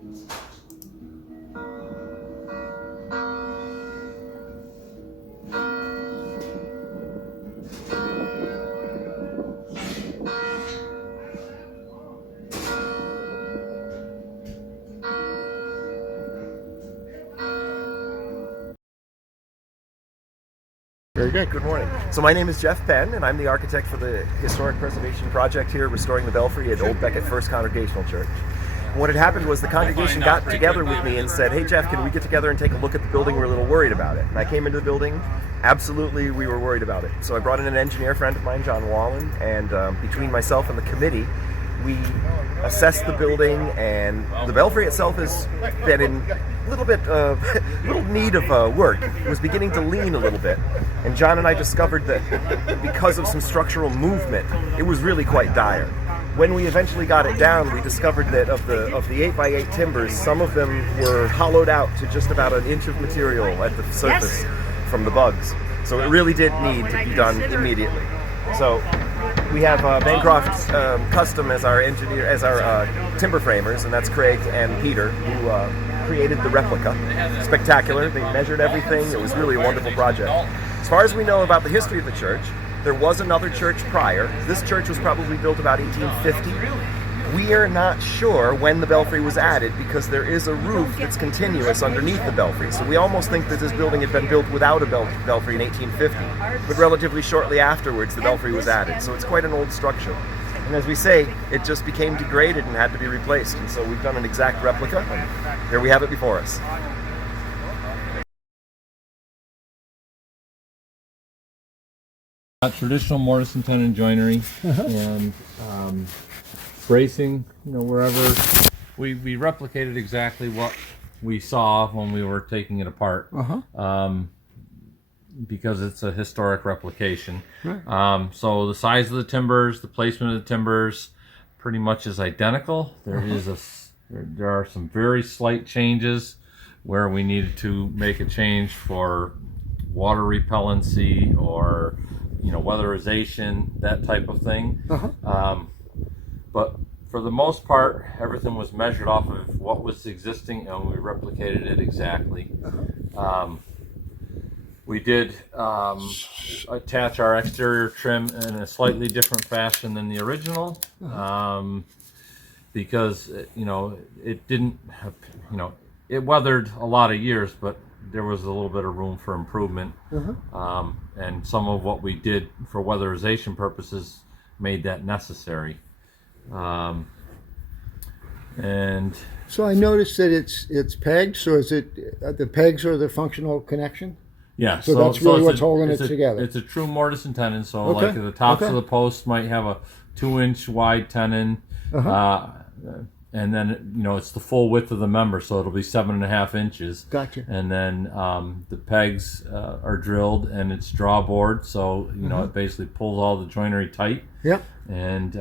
Very good. Good morning. So my name is Jeff Penn, and I'm the architect for the historic preservation project here, restoring the Belfry at Old Becket First Congregational Church. And what had happened was the congregation got together with me and said, "Hey Jeff, can we get together and take a look at the building? We're a little worried about it." And I came into the building. Absolutely, we were worried about it. So I brought in an engineer friend of mine, John Wallen, and between myself and the committee, we assessed the building, and the Belfry itself has been in a little need of work. It was beginning to lean a little bit, and John and I discovered that because of some structural movement, it was really quite dire. When we eventually got it down, we discovered that of the 8x8 timbers, some of them were hollowed out to just about an inch of material at the surface from the bugs. So it really did need to be done immediately. So we have Bancroft Custom as our engineer, as our timber framers, and that's Craig and Peter, who created the replica. Spectacular. They measured everything. It was really a wonderful project. As far as we know about the history of the church, there was another church prior. This church was probably built about 1850. We are not sure when the Belfry was added because there is a roof that's continuous underneath the Belfry. So we almost think that this building had been built without a Belfry in 1850. But relatively shortly afterwards, the Belfry was added. So it's quite an old structure. And as we say, it just became degraded and had to be replaced. And so we've done an exact replica, and here we have it before us. Traditional mortise and tenon joinery and bracing, wherever. We replicated exactly what we saw when we were taking it apart, because it's a historic replication. Right. So the size of the timbers, the placement of the timbers, pretty much is identical. There are some very slight changes where we needed to make a change for water repellency or weatherization, that type of thing. But for the most part, everything was measured off of what was existing, and we replicated it exactly. We did attach our exterior trim in a slightly different fashion than the original, because it didn't have, it weathered a lot of years, but there was a little bit of room for improvement. And some of what we did for weatherization purposes made that necessary. And so I noticed that it's pegged. So is it the pegs are the functional connection? Yeah. So that's really what's holding it together. It's a true mortise and tenon. So like the tops of the posts might have a 2-inch wide tenon. And then it's the full width of the member, so it'll be 7.5 inches. Gotcha. And then the pegs are drilled, and it's draw board, so it basically pulls all the joinery tight. Yep. And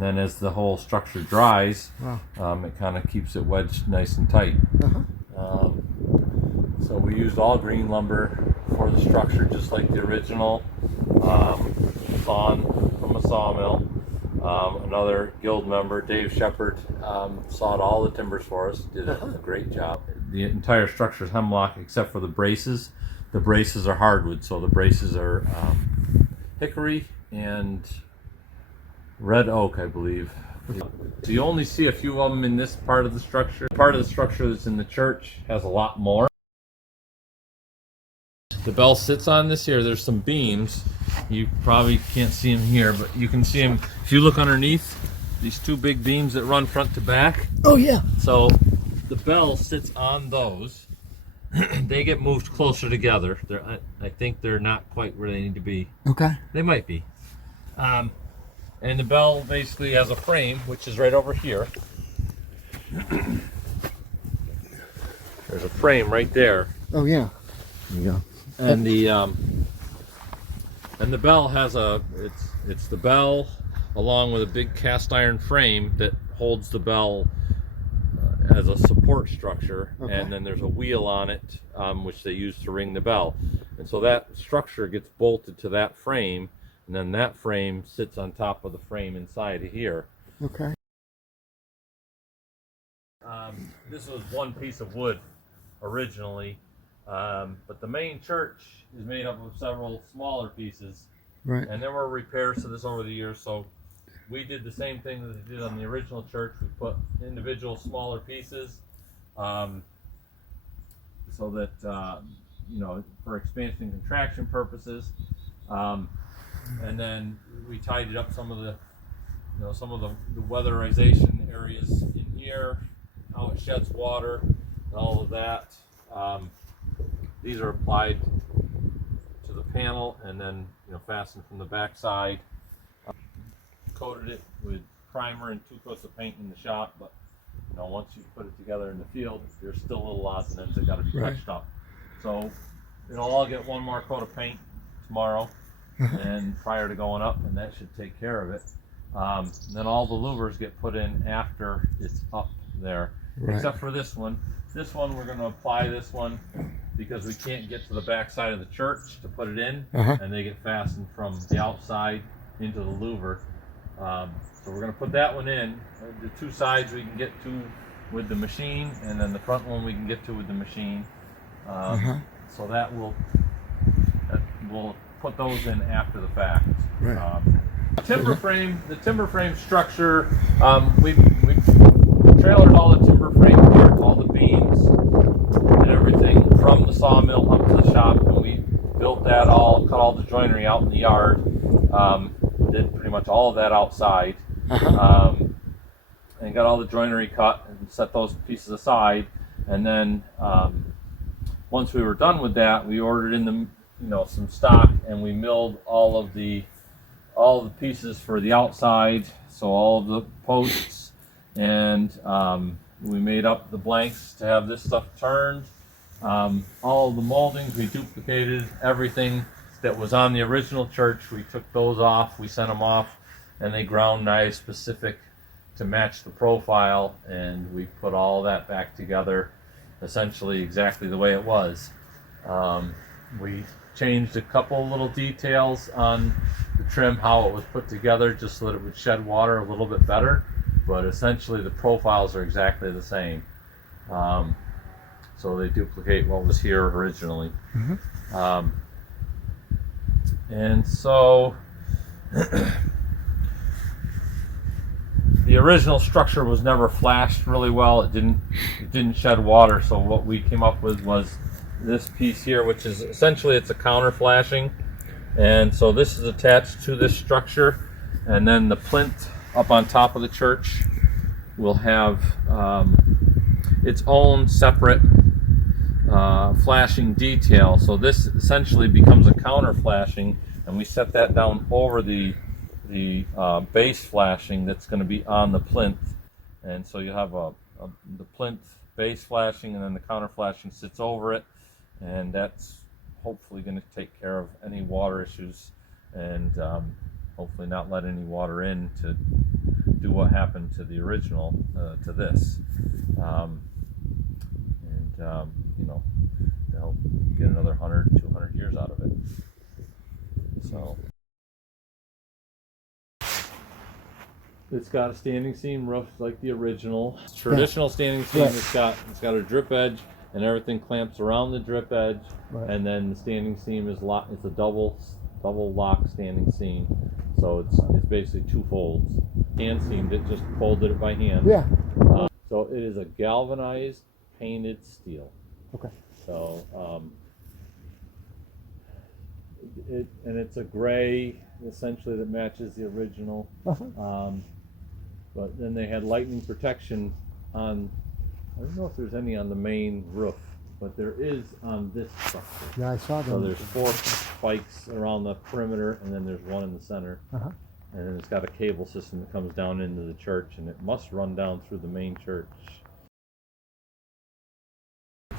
then as the whole structure dries, it kind of keeps it wedged nice and tight. So we used all green lumber for the structure, just like the original, sawn from a sawmill. Another guild member, Dave Shepard, sawed all the timbers for us, did a great job. The entire structure is hemlock except for the braces. The braces are hardwood, so the braces are hickory and red oak, I believe. So you only see a few of them in this part of the structure. Part of the structure that's in the church has a lot more. The bell sits on this here. There's some beams. You probably can't see them here, but you can see them if you look underneath these two big beams that run front to back. Oh yeah. So the bell sits on those. They get moved closer together. I think they're not quite where they need to be. Okay. They might be. And the bell basically has a frame, which is right over here. There's a frame right there. Oh yeah. There you go. And the bell has it's the bell along with a big cast iron frame that holds the bell as a support structure, and then there's a wheel on it which they use to ring the bell, and so that structure gets bolted to that frame, and then that frame sits on top of the frame inside of here. Okay. this was one piece of wood originally, but the main church is made up of several smaller pieces, Right. and there were repairs to this over the years. So we did the same thing that they did on the original church. We put individual smaller pieces, so that for expansion and contraction purposes, and then we tidied up some of the weatherization areas in here, how it sheds water, and all of that. These are applied to the panel and then fastened from the back side. Coated it with primer and 2 coats of paint in the shop, but once you put it together in the field, there's still little odds and ends that got to be touched up. So it'll all get one more coat of paint tomorrow, and prior to going up, and that should take care of it. Then all the louvers get put in after it's up there, except for this one. This one we're going to apply this one because we can't get to the back side of the church to put it in, and they get fastened from the outside into the louver. So we're going to put that one in. The 2 sides we can get to with the machine, and then the front one we can get to with the machine. So that we'll put those in after the fact. The timber frame structure, we trailered all the timber frame here, all the beams and everything from the sawmill up to the shop, and we built that all, cut all the joinery out in the yard, did pretty much all of that outside, and got all the joinery cut and set those pieces aside, and then once we were done with that, we ordered in some stock, and we milled all the pieces for the outside, so all of the posts, and we made up the blanks to have this stuff turned. All of the moldings, we duplicated everything that was on the original church. We took those off, we sent them off, and they ground knives specific to match the profile, and we put all that back together essentially exactly the way it was. We changed a couple little details on the trim, how it was put together, just so that it would shed water a little bit better, but essentially the profiles are exactly the same. So they duplicate what was here originally. And so the original structure was never flashed really well. It didn't shed water, so what we came up with was this piece here, which is essentially, it's a counter flashing, and so this is attached to this structure, and then the plinth up on top of the church will have its own separate flashing detail. So this essentially becomes a counter flashing, and we set that down over the base flashing that's going to be on the plinth, and so you have the plinth base flashing, and then the counter flashing sits over it, and that's hopefully going to take care of any water issues, and hopefully not let any water in to do what happened to the original to this, to help get another 100-200 years out of it. So it's got a standing seam roof like the original. Traditional standing seam, it's got a drip edge, and everything clamps around the drip edge, and then the standing seam is it's a double lock standing seam, so it's basically 2 folds. Hand seamed it, just folded it by hand. So it is a galvanized painted steel. So it's a gray essentially that matches the original. But then they had lightning protection on, I don't know if there's any on the main roof, but there is on this structure. Yeah, I saw that. So there's 4 spikes around the perimeter, and then there's one in the center. And then it's got a cable system that comes down into the church, and it must run down through the main church.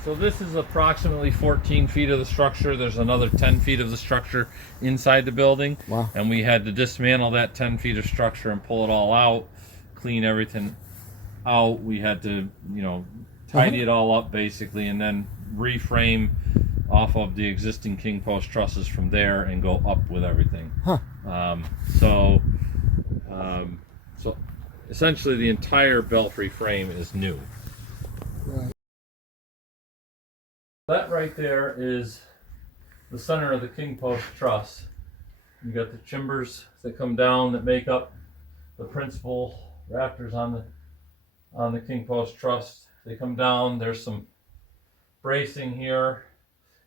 So this is approximately 14 feet of the structure. There's another 10 feet of the structure inside the building. And we had to dismantle that 10 feet of structure and pull it all out, clean everything out. We had to, tidy it all up basically, and then reframe off of the existing king post trusses from there and go up with everything. So essentially the entire belfry frame is new. That right there is the center of the king post truss. You got the timbers that come down that make up the principal rafters on the king post truss. They come down. There's some bracing here,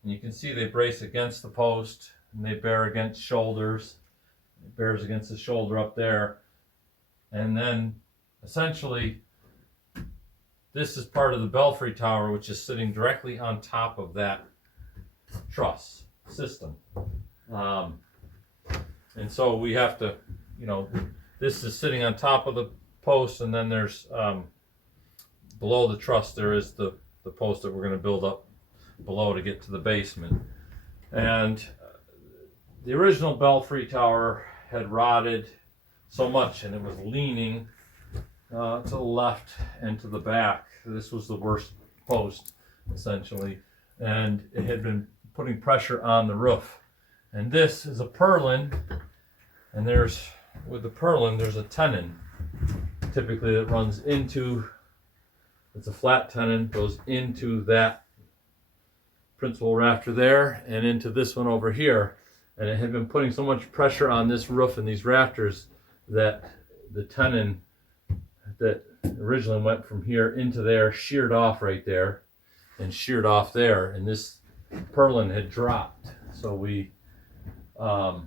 and you can see they brace against the post, and they bear against shoulders. It bears against the shoulder up there, and then essentially this is part of the belfry tower, which is sitting directly on top of that truss system. And so we have to, this is sitting on top of the post, and then there's below the truss there is the post that we're going to build up below to get to the basement. And the original belfry tower had rotted so much, and it was leaning to the left and to the back. This was the worst post, essentially, and it had been putting pressure on the roof. And this is a purlin, and with the purlin there's a tenon typically that runs into, it's a flat tenon, goes into that principal rafter there and into this one over here. And it had been putting so much pressure on this roof and these rafters that the tenon that originally went from here into there sheared off right there and sheared off there, and this purlin had dropped. So we the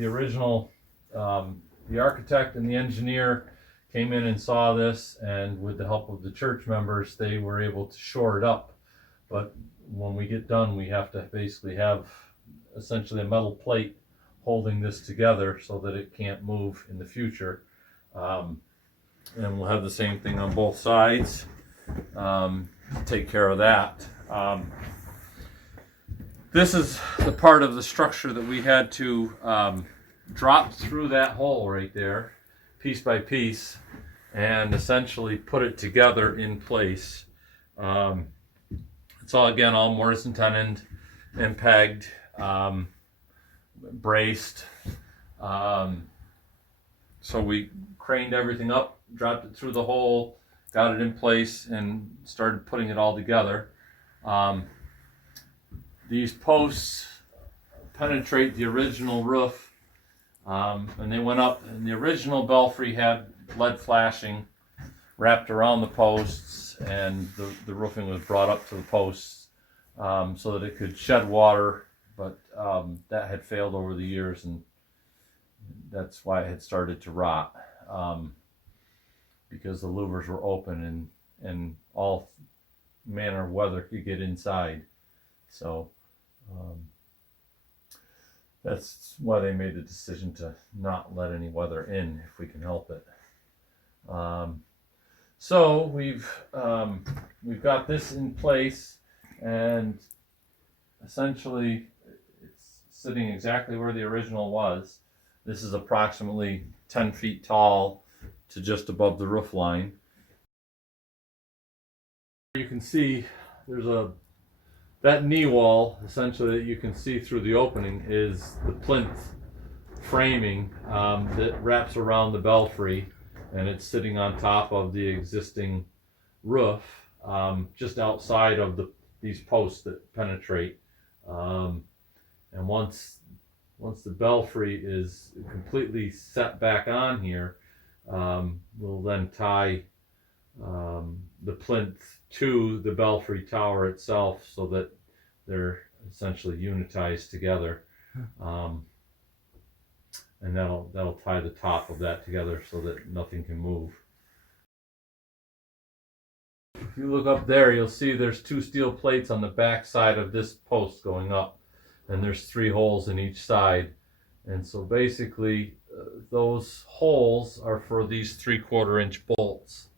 original the architect and the engineer came in and saw this, and with the help of the church members they were able to shore it up. But when we get done, we have to basically have essentially a metal plate holding this together so that it can't move in the future. And we'll have the same thing on both sides. Take care of that. This is the part of the structure that we had to drop through that hole right there, piece by piece, and essentially put it together in place. It's all mortise and tenoned and pegged, braced. So we craned everything up, dropped it through the hole, got it in place, and started putting it all together. These posts penetrate the original roof, and they went up, and the original belfry had lead flashing wrapped around the posts, and the roofing was brought up to the posts so that it could shed water, but that had failed over the years, and that's why it had started to rot, because the louvers were open and all manner of weather could get inside. So that's why they made the decision to not let any weather in if we can help it. So we've got this in place, and essentially it's sitting exactly where the original was. This is approximately 10 feet tall to just above the roof line. You can see there's that knee wall essentially that you can see through the opening is the plinth framing that wraps around the belfry, and it's sitting on top of the existing roof, just outside of these posts that penetrate. And once the belfry is completely set back on here, we'll then tie the plinth to the belfry tower itself so that they're essentially unitized together. And that'll tie the top of that together so that nothing can move. If you look up there, you'll see there's 2 steel plates on the back side of this post going up, and there's 3 holes in each side. And so basically those holes are for these 3/4 inch bolts,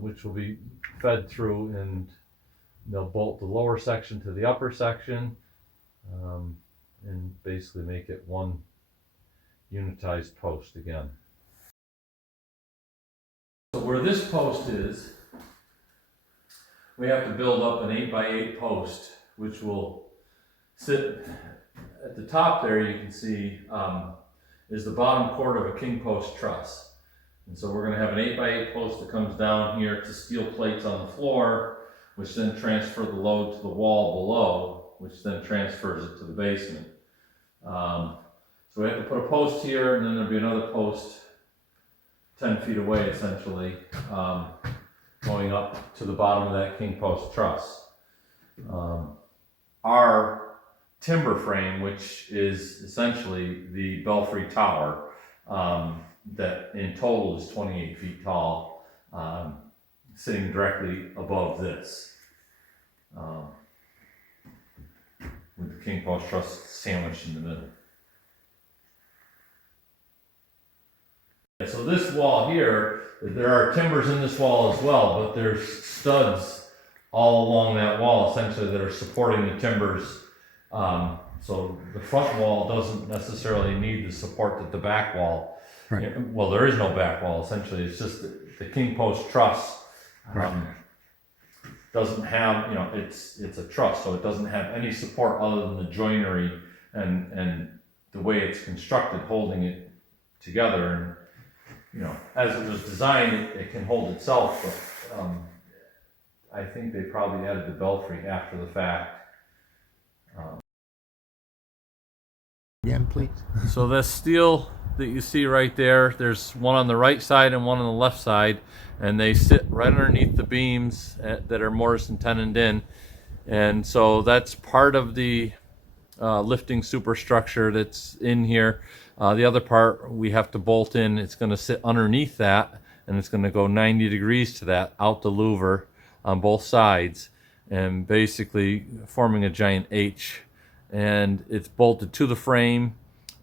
which will be fed through, and they'll bolt the lower section to the upper section, and basically make it one unitized post again. So where this post is, we have to build up an 8x8 post, which will sit at the top there. You can see is the bottom chord of a king post truss. And so we're going to have an 8x8 post that comes down here to steel plates on the floor, which then transfer the load to the wall below, which then transfers it to the basement. So we have to put a post here, and then there'll be another post 10 feet away, essentially, going up to the bottom of that king post truss. Our timber frame, which is essentially the Belfry tower, that in total is 28 feet tall, sitting directly above this, with the king post truss sandwiched in the middle. So this wall here, there are timbers in this wall as well, but there's studs all along that wall essentially that are supporting the timbers. So the front wall doesn't necessarily need the support that the back wall. Right. Well, there is no back wall essentially. It's just the king post truss doesn't have, it's a truss, so it doesn't have any support other than the joinery and the way it's constructed, holding it together. And as it was designed, it can hold itself, but I think they probably added the Belfry after the fact. Again, please. So the steel that you see right there, there's one on the right side and one on the left side, and they sit right underneath the beams that are mortise and tenoned in. And so that's part of the lifting superstructure that's in here. The other part we have to bolt in. It's going to sit underneath that, and it's going to go 90 degrees to that, out the louver on both sides, and basically forming a giant H. And it's bolted to the frame,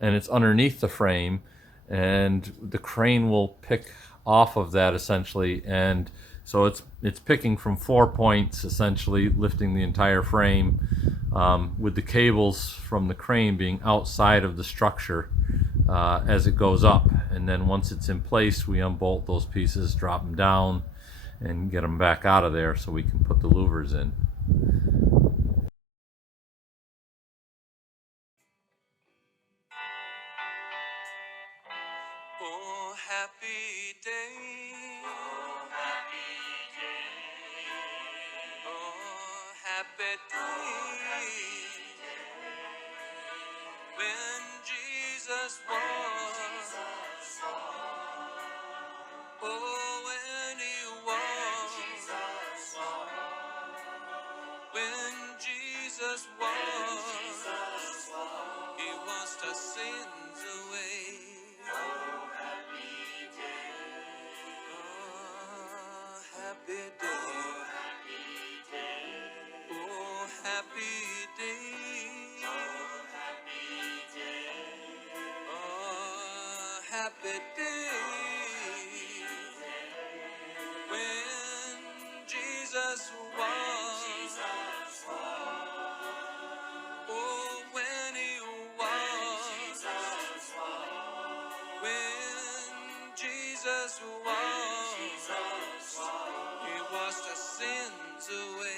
and it's underneath the frame, and the crane will pick off of that essentially. And so it's picking from 4 points, essentially lifting the entire frame, with the cables from the crane being outside of the structure as it goes up. And then once it's in place, we unbolt those pieces, drop them down, and get them back out of there so we can put the louvers in. Oh, happy day. Oh, happy day. Oh, happy day. When Jesus was. Oh, when he was. When Jesus was. He washed our sins away. Oh, happy day. Oh, happy day. Oh, happy day. Oh, happy day. Oh, happy day. When Jesus was. Oh, when he was. When Jesus was. He washed our sins away.